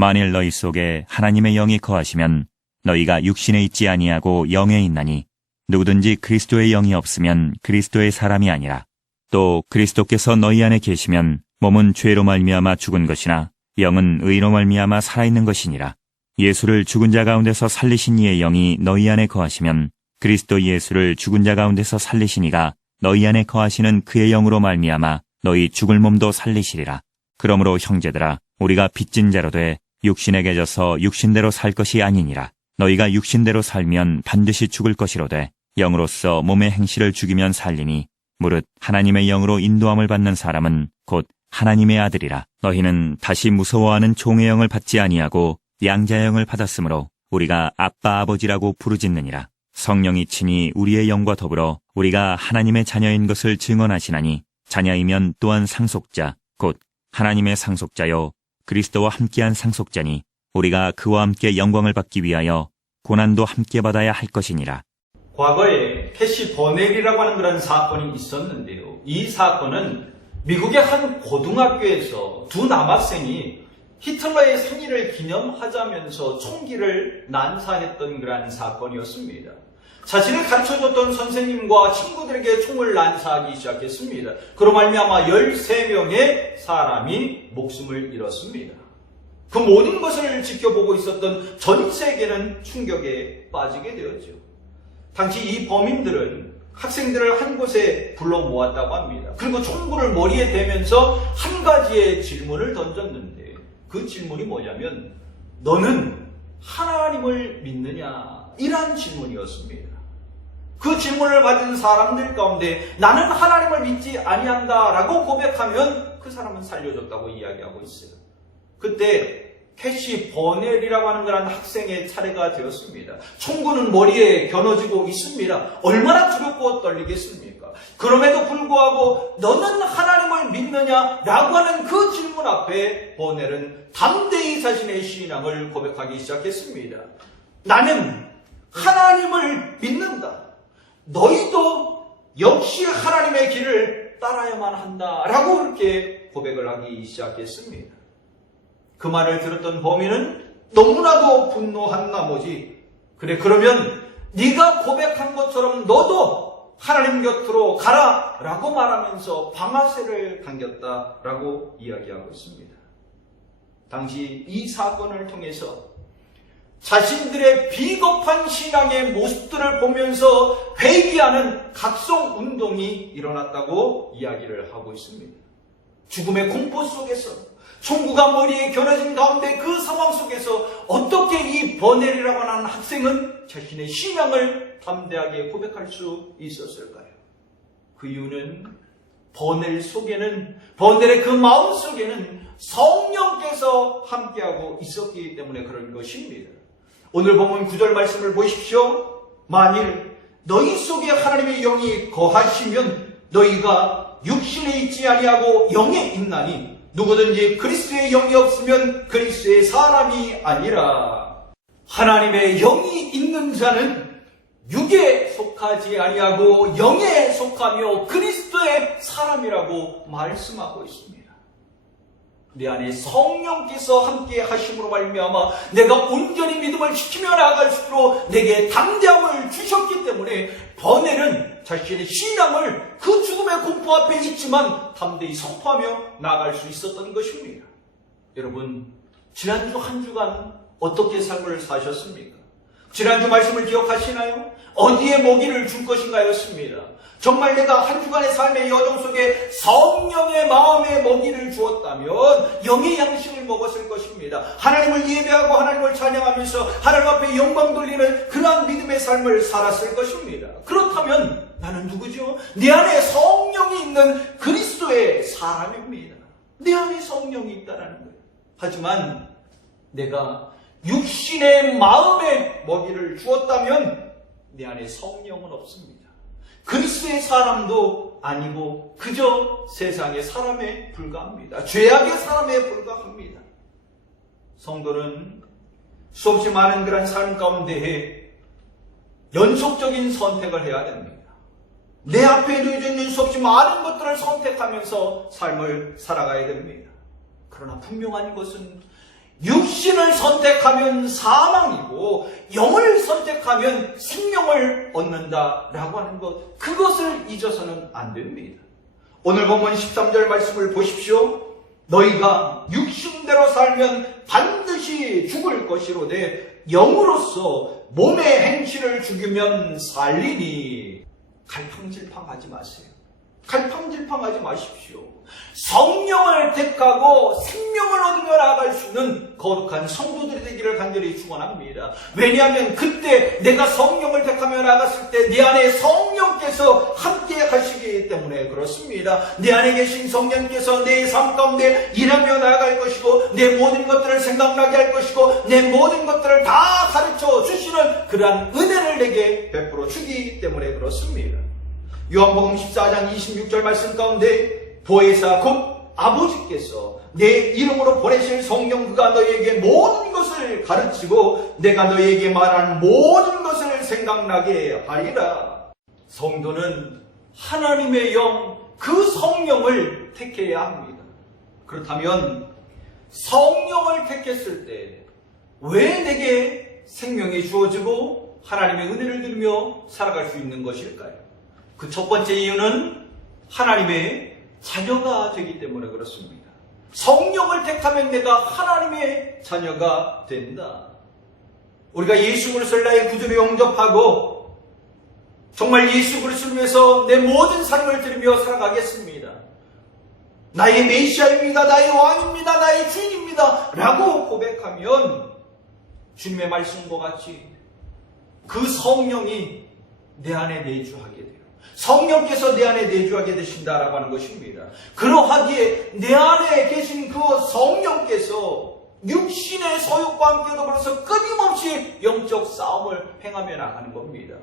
만일 너희 속에 하나님의 영이 거하시면 너희가 육신에 있지 아니하고 영에 있나니 누구든지 그리스도의 영이 없으면 그리스도의 사람이 아니라. 또 그리스도께서 너희 안에 계시면 몸은 죄로 말미암아 죽은 것이나 영은 의로 말미암아 살아있는 것이니라. 예수를 죽은 자 가운데서 살리신 이의 영이 너희 안에 거하시면 그리스도 예수를 죽은 자 가운데서 살리신 이가 너희 안에 거하시는 그의 영으로 말미암아 너희 죽을 몸도 살리시리라. 그러므로 형제들아, 우리가 빚진 자로 돼 육신에게 져서 육신대로 살 것이 아니니라. 너희가 육신대로 살면 반드시 죽을 것이로되 영으로서 몸의 행실을 죽이면 살리니 무릇 하나님의 영으로 인도함을 받는 사람은 곧 하나님의 아들이라. 너희는 다시 무서워하는 종의 영을 받지 아니하고 양자의 영을 받았으므로 우리가 아빠 아버지라고 부르짖느니라. 성령이 친히 우리의 영과 더불어 우리가 하나님의 자녀인 것을 증언하시나니 자녀이면 또한 상속자 곧 하나님의 상속자요 그리스도와 함께한 상속자니 우리가 그와 함께 영광을 받기 위하여 고난도 함께 받아야 할 것이니라. 과거에 캐시 버넬이라고 하는 그런 사건이 있었는데요. 이 사건은 미국의 한 고등학교에서 두 남학생이 히틀러의 생일을 기념하자면서 총기를 난사했던 그러한 사건이었습니다. 자신을 가르쳐줬던 선생님과 친구들에게 총을 난사하기 시작했습니다. 그로 말미암아 13명의 사람이 목숨을 잃었습니다. 그 모든 것을 지켜보고 있었던 전 세계는 충격에 빠지게 되었죠. 당시 이 범인들은 학생들을 한 곳에 불러 모았다고 합니다. 그리고 총구를 머리에 대면서 한 가지의 질문을 던졌는데 그 질문이 뭐냐면 너는 하나님을 믿느냐? 이란 질문이었습니다. 그 질문을 받은 사람들 가운데 나는 하나님을 믿지 아니한다 라고 고백하면 그 사람은 살려줬다고 이야기하고 있어요. 그때 캐시 버넬이라고 하는 그런 학생의 차례가 되었습니다. 총구는 머리에 겨눠지고 있습니다. 얼마나 두렵고 떨리겠습니까? 그럼에도 불구하고 너는 하나님을 믿느냐? 라고 하는 그 질문 앞에 버넬은 담대히 자신의 신앙을 고백하기 시작했습니다. 나는 하나님을 믿는다. 너희도 역시 하나님의 길을 따라야만 한다. 라고 그렇게 고백을 하기 시작했습니다. 그 말을 들었던 범인은 너무나도 분노한 나머지 그래 그러면 네가 고백한 것처럼 너도 하나님 곁으로 가라 라고 말하면서 방아쇠를 당겼다라고 이야기하고 있습니다. 당시 이 사건을 통해서 자신들의 비겁한 신앙의 모습들을 보면서 회귀하는 각성 운동이 일어났다고 이야기를 하고 있습니다. 죽음의 공포 속에서 총구가 머리에 겨눠진 가운데 그 상황 속에서 어떻게 이 버넬이라고 하는 학생은 자신의 신앙을 담대하게 고백할 수 있었을까요? 그 이유는 버넬의 그 마음 속에는 성령께서 함께하고 있었기 때문에 그런 것입니다. 오늘 본문 9절 말씀을 보십시오. 만일 너희 속에 하나님의 영이 거하시면 너희가 육신에 있지 아니하고 영에 있나니 누구든지 그리스도의 영이 없으면 그리스도의 사람이 아니라. 하나님의 영이 있는 자는 육에 속하지 아니하고 영에 속하며 그리스도의 사람이라고 말씀하고 있습니다. 내 안에 성령께서 함께 하심으로 말미암아 내가 온전히 믿음을 지키며 나아갈수록 내게 담대함을 주셨기 때문에 버넬은 자신의 신앙을 그 죽음의 공포 앞에 있지만 담대히 선포하며 나아갈 수 있었던 것입니다. 여러분, 지난주 한 주간 어떻게 삶을 사셨습니까? 지난주 말씀을 기억하시나요? 어디에 먹이를 줄 것인가였습니다. 정말 내가 한 주간의 삶의 여정 속에 성령의 마음에 먹이를 주었다면 영의 양식을 먹었을 것입니다. 하나님을 예배하고 하나님을 찬양하면서 하나님 앞에 영광 돌리는 그러한 믿음의 삶을 살았을 것입니다. 그렇다면 나는 누구죠? 내 안에 성령이 있는 그리스도의 사람입니다. 내 안에 성령이 있다는 거예요. 하지만 내가 육신의 마음에 먹이를 주었다면 내 안에 성령은 없습니다. 그리스도의 사람도 아니고 그저 세상의 사람에 불과합니다. 죄악의 사람에 불과합니다. 성도는 수없이 많은 그런 삶 가운데에 연속적인 선택을 해야 됩니다. 내 앞에 놓여져 있는 수없이 많은 것들을 선택하면서 삶을 살아가야 됩니다. 그러나 분명한 것은 육신을 선택하면 사망이고 영을 선택하면 생명을 얻는다라고 하는 것, 그것을 잊어서는 안 됩니다. 오늘 본문 13절 말씀을 보십시오. 너희가 육신대로 살면 반드시 죽을 것이로되 영으로서 몸의 행실을 죽이면 살리니. 갈팡질팡하지 마세요. 갈팡질팡하지 마십시오. 성령을 택하고 생명을 얻으며 나아갈 수 있는 거룩한 성도들이 되기를 간절히 축원합니다. 왜냐하면 그때 내가 성령을 택하며 나아갔을 때 내 안에 성령께서 함께 하시기 때문에 그렇습니다. 내 안에 계신 성령께서 내 삶 가운데 일하며 나아갈 것이고 내 모든 것들을 생각나게 할 것이고 내 모든 것들을 다 가르쳐 주시는 그러한 은혜를 내게 베풀어 주기 때문에 그렇습니다. 요한복음 14장 26절 말씀 가운데 보혜사 곧 아버지께서 내 이름으로 보내실 성령 그가 너희에게 모든 것을 가르치고 내가 너희에게 말한 모든 것을 생각나게 하리라. 성도는 하나님의 영, 그 성령을 택해야 합니다. 그렇다면 성령을 택했을 때 왜 내게 생명이 주어지고 하나님의 은혜를 누리며 살아갈 수 있는 것일까요? 그 첫 번째 이유는 하나님의 자녀가 되기 때문에 그렇습니다. 성령을 택하면 내가 하나님의 자녀가 된다. 우리가 예수 그리스도를 나의 구주로 영접하고 정말 예수 그리스도를 위해서 내 모든 삶을 드리며 살아가겠습니다. 나의 메시아입니다. 나의 왕입니다. 나의 주인입니다. 라고 고백하면 주님의 말씀과 같이 그 성령이 내 안에 내주하게 돼요. 성령께서 내 안에 내주하게 되신다라고 하는 것입니다. 그러하기에 내 안에 계신 그 성령께서 육신의 소욕과 함께 더불어서 끊임없이 영적 싸움을 행하며 나가는 겁니다.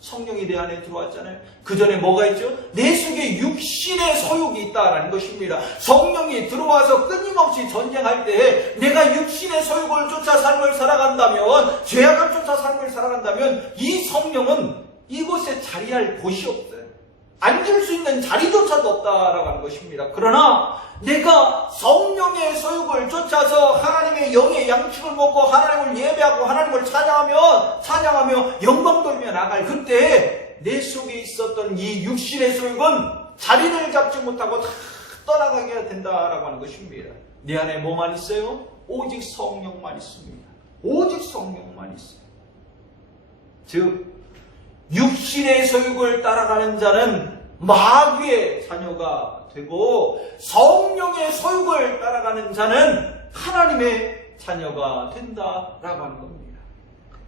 성령이 내 안에 들어왔잖아요. 그 전에 뭐가 있죠? 내 속에 육신의 소욕이 있다라는 것입니다. 성령이 들어와서 끊임없이 전쟁할 때 내가 육신의 소욕을 쫓아 삶을 살아간다면, 죄악을 쫓아 삶을 살아간다면 이 성령은 이곳에 자리할 곳이 없어요. 앉을 수 있는 자리조차도 없다라고 하는 것입니다. 그러나 내가 성령의 소욕을 쫓아서 하나님의 영의 양식을 먹고 하나님을 예배하고 하나님을 찬양하며 영광 돌며 나갈 그때 내 속에 있었던 이 육신의 소욕은 자리를 잡지 못하고 다 떠나가게 된다라고 하는 것입니다. 내 안에 뭐만 있어요? 오직 성령만 있습니다. 오직 성령만 있어요. 즉 육신의 소욕을 따라가는 자는 마귀의 자녀가 되고 성령의 소욕을 따라가는 자는 하나님의 자녀가 된다라고 하는 겁니다.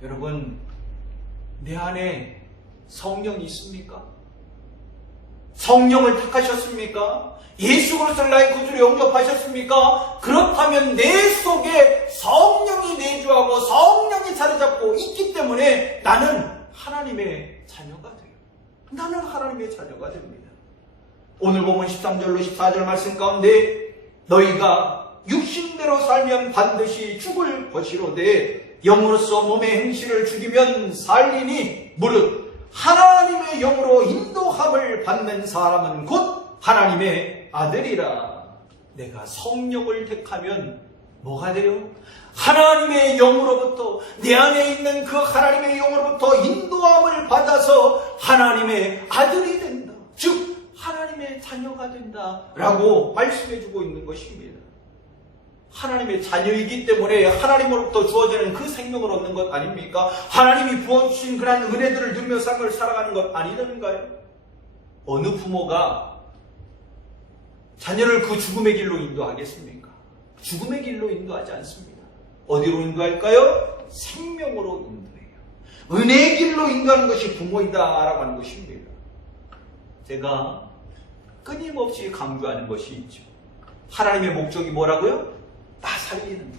여러분, 내 안에 성령이 있습니까? 성령을 택하셨습니까? 예수 그리스도를 나의 구주로 영접하셨습니까? 그렇다면 내 속에 성령이 내주하고 성령이 자리 잡고 있기 때문에 나는 하나님의 자녀가 돼요. 나는 하나님의 자녀가 됩니다. 오늘 보면 13절로 14절 말씀 가운데 너희가 육신대로 살면 반드시 죽을 것이로되 영으로서 몸의 행실을 죽이면 살리니 무릇 하나님의 영으로 인도함을 받는 사람은 곧 하나님의 아들이라. 내가 성령을 택하면 뭐가 돼요? 하나님의 영으로부터, 내 안에 있는 그 하나님의 영으로부터 인도함을 받아서 하나님의 아들이 된다. 즉 하나님의 자녀가 된다라고 말씀해주고 있는 것입니다. 하나님의 자녀이기 때문에 하나님으로부터 주어지는 그 생명을 얻는 것 아닙니까? 하나님이 부어주신 그런 은혜들을 누리며 삶을 살아가는 것 아니던가요? 어느 부모가 자녀를 그 죽음의 길로 인도하겠습니까? 죽음의 길로 인도하지 않습니다. 어디로 인도할까요? 생명으로 인도해요. 은혜의 길로 인도하는 것이 부모이다라고 하는 것입니다. 제가 끊임없이 강조하는 것이 있죠. 하나님의 목적이 뭐라고요? 나 살리는 것.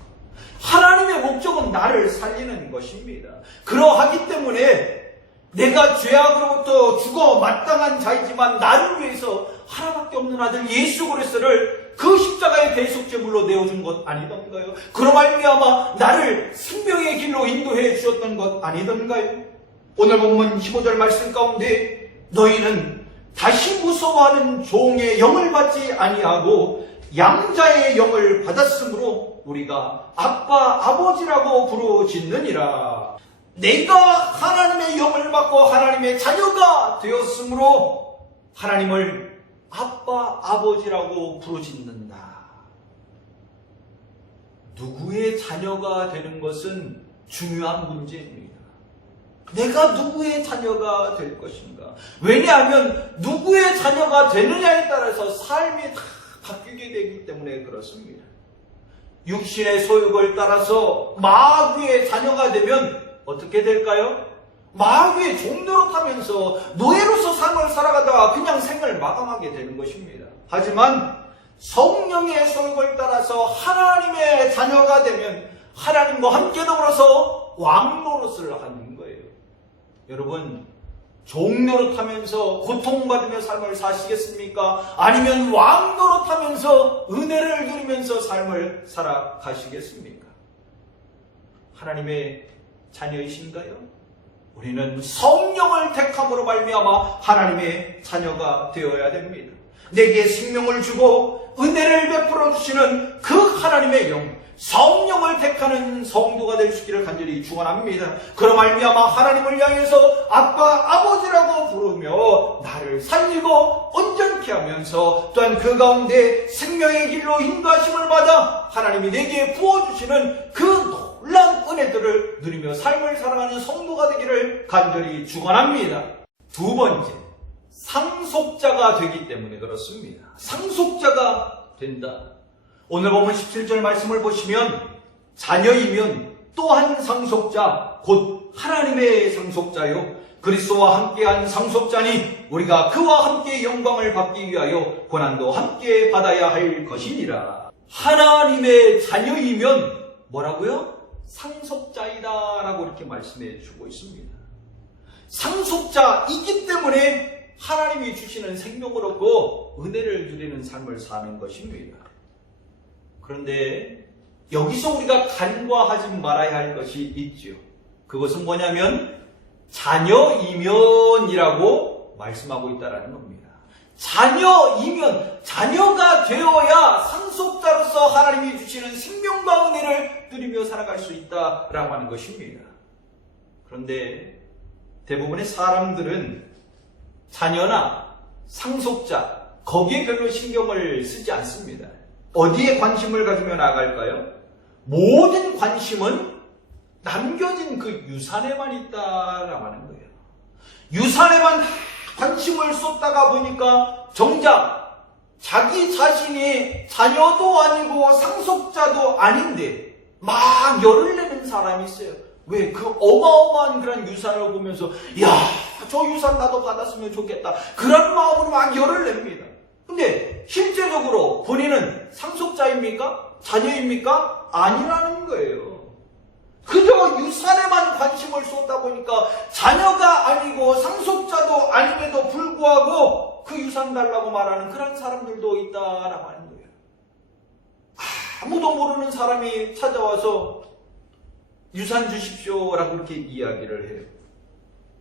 하나님의 목적은 나를 살리는 것입니다. 그러하기 때문에 내가 죄악으로부터 죽어 마땅한 자이지만 나를 위해서 하나밖에 없는 아들 예수 그리스도를 그 십자가의 대속제물로 내어준 것 아니던가요? 그로 말미암아 나를 생명의 길로 인도해 주셨던 것 아니던가요? 오늘 본문 15절 말씀 가운데 너희는 다시 무서워하는 종의 영을 받지 아니하고 양자의 영을 받았으므로 우리가 아빠, 아버지라고 부르짖느니라. 내가 하나님의 영을 받고 하나님의 자녀가 되었으므로 하나님을 아빠, 아버지라고 부르짖는다. 누구의 자녀가 되는 것은 중요한 문제입니다. 내가 누구의 자녀가 될 것인가? 왜냐하면 누구의 자녀가 되느냐에 따라서 삶이 다 바뀌게 되기 때문에 그렇습니다. 육신의 소욕을 따라서 마귀의 자녀가 되면 어떻게 될까요? 마귀의 종노릇하면서 노예로서 삶을 살아가다가 그냥 생을 마감하게 되는 것입니다. 하지만 성령의 소욕을 따라서 하나님의 자녀가 되면 하나님과 함께 더불어서 왕노릇을 하는 거예요. 여러분, 종노릇하면서 고통받으며 삶을 사시겠습니까? 아니면 왕노릇하면서 은혜를 누리면서 삶을 살아가시겠습니까? 하나님의 자녀이신가요? 우리는 성령을 택함으로 말미암아 하나님의 자녀가 되어야 됩니다. 내게 생명을 주고 은혜를 베풀어 주시는 그 하나님의 영, 성령을 택하는 성도가 될 수 있기를 간절히 축원합니다. 그로 말미암아 하나님을 향해서 아빠, 아버지라고 부르며 나를 살리고 온전케 하면서 또한 그 가운데 생명의 길로 인도하심을 받아 하나님이 내게 부어주시는 그 놀라운 은혜들을 누리며 삶을 살아가는 성도가 되기를 간절히 축원합니다. 두 번째, 상속자가 되기 때문에 그렇습니다. 상속자가 된다. 오늘 보면 17절 말씀을 보시면 자녀이면 또한 상속자, 곧 하나님의 상속자요 그리스도와 함께한 상속자니 우리가 그와 함께 영광을 받기 위하여 고난도 함께 받아야 할 것이니라. 하나님의 자녀이면 뭐라고요? 상속자이다 라고 이렇게 말씀해 주고 있습니다. 상속자이기 때문에 하나님이 주시는 생명을 얻고 은혜를 누리는 삶을 사는 것입니다. 그런데 여기서 우리가 간과하지 말아야 할 것이 있죠. 그것은 뭐냐면 자녀이면이라고 말씀하고 있다는 겁니다. 자녀이면, 자녀가 되어야 상속자로서 하나님이 주시는 생명과 은혜를 누리며 살아갈 수 있다라고 하는 것입니다. 그런데 대부분의 사람들은 자녀나 상속자, 거기에 별로 신경을 쓰지 않습니다. 어디에 관심을 가지며 나아갈까요? 모든 관심은 남겨진 그 유산에만 있다라고 하는 거예요. 유산에만 관심을 쏟다가 보니까 정작 자기 자신이 자녀도 아니고 상속자도 아닌데 막 열을 내는 사람이 있어요. 왜? 그 어마어마한 그런 유산을 보면서 야, 저 유산 나도 받았으면 좋겠다. 그런 마음으로 막 열을 냅니다. 근데 실제적으로 본인은 상속자입니까? 자녀입니까? 아니라는 거예요. 그저 유산에만 관심을 쏟다 보니까 자녀가 아니고 상속자도 아님에도 불구하고 그 유산 달라고 말하는 그런 사람들도 있다라고 하는 거예요. 아무도 모르는 사람이 찾아와서 유산 주십시오라고 그렇게 이야기를 해요.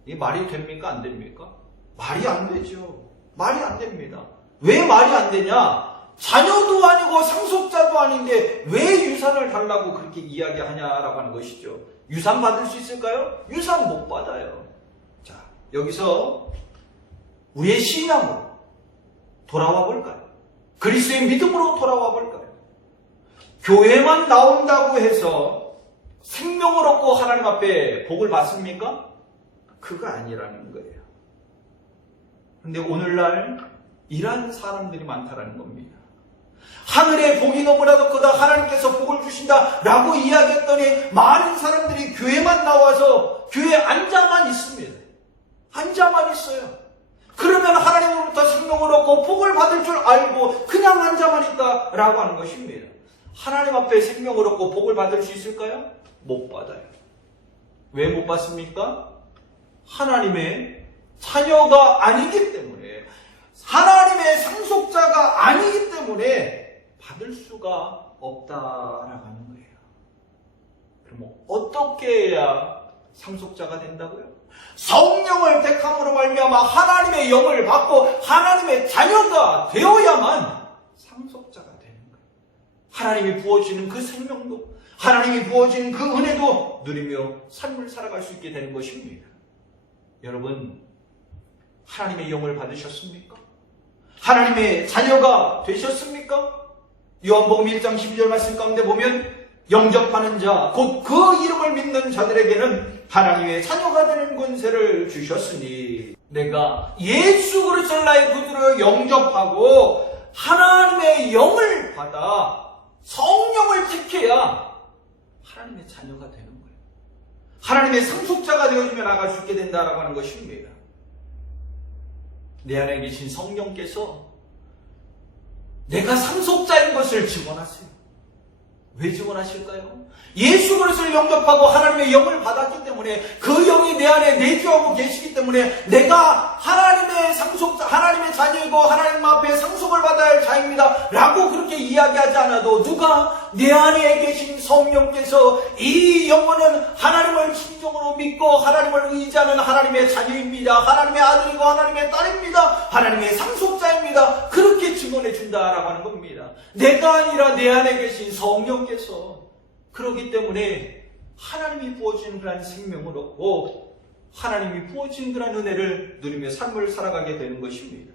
이게 말이 됩니까? 안 됩니까? 말이 안 되죠. 말이 안 됩니다. 왜 말이 안 되냐? 자녀도 아니고 상속자도 아닌데 왜 유산을 달라고 그렇게 이야기하냐라고 하는 것이죠. 유산 받을 수 있을까요? 유산 못 받아요. 자, 여기서 우리의 신앙으로 돌아와 볼까요? 그리스도의 믿음으로 돌아와 볼까요? 교회만 나온다고 해서 생명을 얻고 하나님 앞에 복을 받습니까? 그거 아니라는 거예요. 그런데 오늘날 이런 사람들이 많다라는 겁니다. 하늘의 복이 너무나도 크다, 하나님께서 복을 주신다 라고 이야기했더니 많은 사람들이 교회만 나와서 교회에 앉아만 있습니다. 앉아만 있어요. 그러면 하나님으로부터 생명을 얻고 복을 받을 줄 알고 그냥 앉아만 있다라고 하는 것입니다. 하나님 앞에 생명을 얻고 복을 받을 수 있을까요? 못 받아요. 왜 못 받습니까? 하나님의 자녀가 아니기 때문에, 하나님의 상속자가 아니기 때문에 받을 수가 없다라고 하는 거예요. 그럼 어떻게 해야 상속자가 된다고요? 성령을 택함으로 말미암아 하나님의 영을 받고 하나님의 자녀가 되어야만 상속자가 되는 거예요. 하나님이 부어주는 그 생명도, 하나님이 부어주는 그 은혜도 누리며 삶을 살아갈 수 있게 되는 것입니다. 여러분, 하나님의 영을 받으셨습니까? 하나님의 자녀가 되셨습니까? 요한복음 1장 12절 말씀 가운데 보면 영접하는 자, 곧 그 이름을 믿는 자들에게는 하나님의 자녀가 되는 권세를 주셨으니, 내가 예수 그리스도를 나의 구주로 영접하고 하나님의 영을 받아 성령을 택해야 하나님의 자녀가 되는 거예요. 하나님의 상속자가 되어주며 나갈 수 있게 된다라고 하는 것입니다. 내 안에 계신 성령께서 내가 상속자인 것을 증언하세요. 왜 증언하실까요? 예수 그리스도를 영접하고 하나님의 영을 받았기 때문에, 그 영이 내 안에 내주하고 계시기 때문에 내가 하나님의 상속자, 하나님의 자녀이고 하나님 앞에 상속을 받아야 할 자입니다 라고 그렇게 이야기하지 않아도, 누가 내 안에 계신 성령께서 이 영혼은 하나님을 진정으로 믿고 하나님을 의지하는 하나님의 자녀입니다, 하나님의 아들이고 하나님의 딸입니다, 하나님의 상속자입니다, 그렇게 증언해 준다라고 하는 겁니다. 내가 아니라 내 안에 계신 성령께서. 그렇기 때문에 하나님이 부어주신 그러한 생명을 얻고 하나님이 부어주신 그러한 은혜를 누리며 삶을 살아가게 되는 것입니다.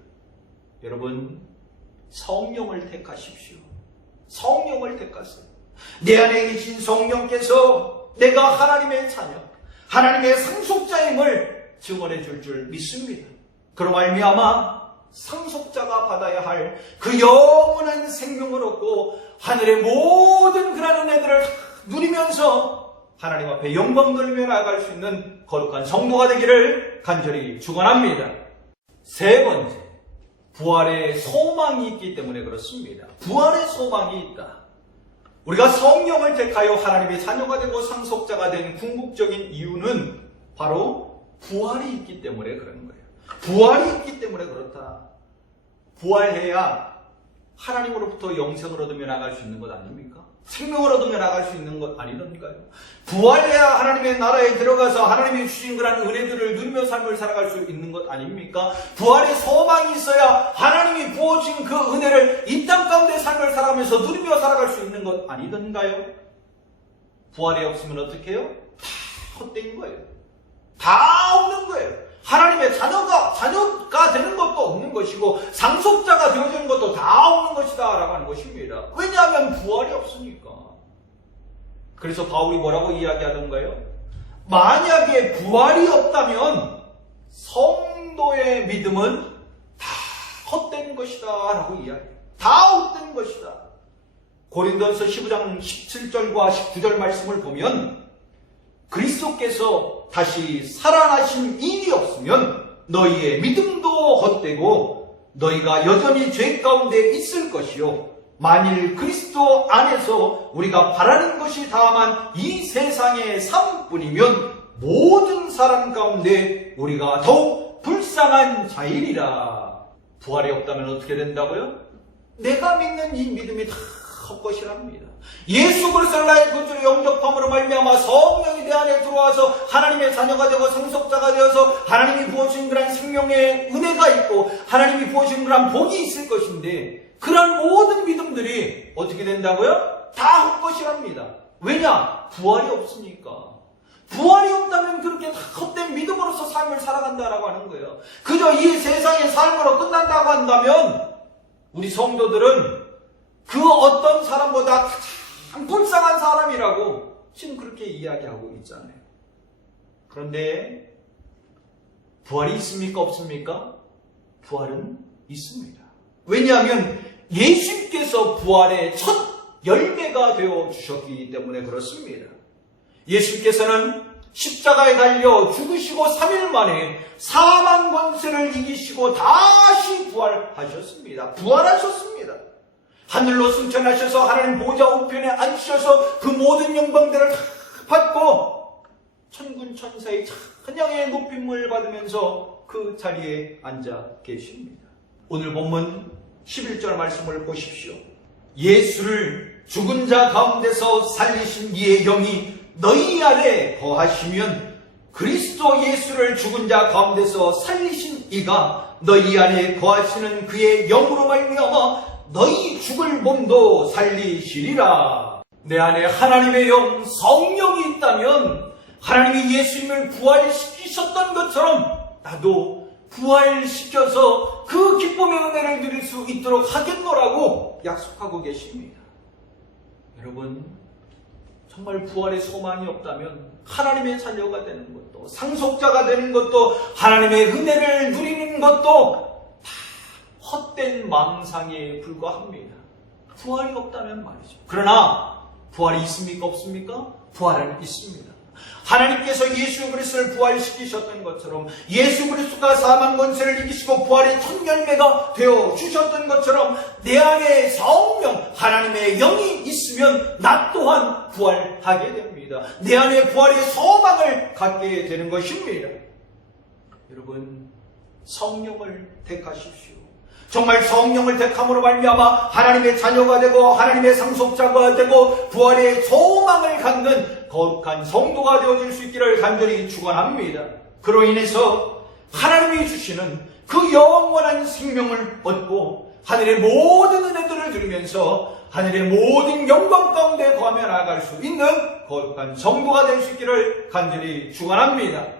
여러분, 성령을 택하십시오. 성령을 택하세요. 내 안에 계신 성령께서 내가 하나님의 자녀, 하나님의 상속자임을 증언해 줄 믿습니다. 그로 말미암아 상속자가 받아야 할 그 영원한 생명을 얻고 하늘의 모든 그러한 은혜들을 누리면서 하나님 앞에 영광 돌리며 나아갈 수 있는 거룩한 성도가 되기를 간절히 축원합니다. 세 번째, 부활의 소망이 있기 때문에 그렇습니다. 부활의 소망이 있다. 우리가 성령을 택하여 하나님의 자녀가 되고 상속자가 된 궁극적인 이유는 바로 부활이 있기 때문에 그런 거예요. 부활이 있기 때문에 그렇다. 부활해야 하나님으로부터 영생을 얻으며 나갈 수 있는 것 아닙니까? 생명을 얻으며 나갈 수 있는 것 아니던가요? 부활해야 하나님의 나라에 들어가서 하나님이 주신 그런 은혜들을 누리며 삶을 살아갈 수 있는 것 아닙니까? 부활의 소망이 있어야 하나님이 부어준 그 은혜를 이 땅 가운데 삶을 살아가면서 누리며 살아갈 수 있는 것 아니던가요? 부활이 없으면 어떻게 해요? 다 헛된 거예요. 다 없는 거예요. 하나님의 자녀가 되는 것도 없는 것이고 상속자가 되어지는 것도 다 없는 것이다 라고 하는 것입니다. 왜냐하면 부활이 없으니까. 그래서 바울이 뭐라고 이야기하던가요? 만약에 부활이 없다면 성도의 믿음은 다 헛된 것이다 라고 이야기해요. 다 헛된 것이다. 고린도전서 15장 17절과 19절 말씀을 보면, 그리스도께서 다시 살아나신 일이 없으면 너희의 믿음도 헛되고 너희가 여전히 죄 가운데 있을 것이요, 만일 그리스도 안에서 우리가 바라는 것이 다만 이 세상의 삶뿐이면 모든 사람 가운데 우리가 더욱 불쌍한 자이리라. 부활이 없다면 어떻게 된다고요? 내가 믿는 이 믿음이 다 헛것이랍니다. 예수 그리스도를 나의 구주로 영접함으로 말미암아 성령이 내 안에 들어와서 하나님의 자녀가 되고 상속자가 되어서 하나님이 부어주신 그런 생명의 은혜가 있고 하나님이 부어주신 그런 복이 있을 것인데, 그런 모든 믿음들이 어떻게 된다고요? 다 헛것이랍니다. 왜냐? 부활이 없으니까. 부활이 없다면 그렇게 다 헛된 믿음으로서 삶을 살아간다라고 하는 거예요. 그저 이 세상의 삶으로 끝난다고 한다면 우리 성도들은 그 어떤 사람보다 가장 불쌍한 사람이라고 지금 그렇게 이야기하고 있잖아요. 그런데 부활이 있습니까? 없습니까? 부활은 있습니다. 왜냐하면 예수님께서 부활의 첫 열매가 되어 주셨기 때문에 그렇습니다. 예수님께서는 십자가에 달려 죽으시고 3일 만에 사망 권세를 이기시고 다시 부활하셨습니다. 부활하셨습니다. 하늘로 승천하셔서 하나님 보좌 우편에 앉으셔서 그 모든 영광들을 다 받고 천군 천사의 찬양의 높임을 받으면서 그 자리에 앉아 계십니다. 오늘 본문 11절 말씀을 보십시오. 예수를 죽은 자 가운데서 살리신 이의 영이 너희 안에 거하시면 그리스도 예수를 죽은 자 가운데서 살리신 이가 너희 안에 거하시는 그의 영으로 말미암아 너희 죽을 몸도 살리시리라. 내 안에 하나님의 영 성령이 있다면 하나님이 예수님을 부활시키셨던 것처럼 나도 부활시켜서 그 기쁨의 은혜를 누릴 수 있도록 하겠노라고 약속하고 계십니다. 여러분, 정말 부활의 소망이 없다면 하나님의 자녀가 되는 것도, 상속자가 되는 것도, 하나님의 은혜를 누리는 것도 다 헛된 망상에 불과합니다. 부활이 없다면 말이죠. 그러나 부활이 있습니까? 없습니까? 부활은 있습니다. 하나님께서 예수 그리스도를 부활시키셨던 것처럼, 예수 그리스도가 사망 권세를 이기시고 부활의 첫 열매가 되어 주셨던 것처럼 내 안에 성령, 하나님의 영이 있으면 나 또한 부활하게 됩니다. 내 안에 부활의 소망을 갖게 되는 것입니다. 여러분, 성령을 택하십시오. 정말 성령을 택함으로 말미암아 하나님의 자녀가 되고 하나님의 상속자가 되고 부활의 소망을 갖는 거룩한 성도가 되어질 수 있기를 간절히 축원합니다. 그로 인해서 하나님이 주시는 그 영원한 생명을 얻고 하늘의 모든 은혜들을 누리면서 하늘의 모든 영광 가운데 거하며 나아갈 수 있는 거룩한 성도가 될 수 있기를 간절히 축원합니다.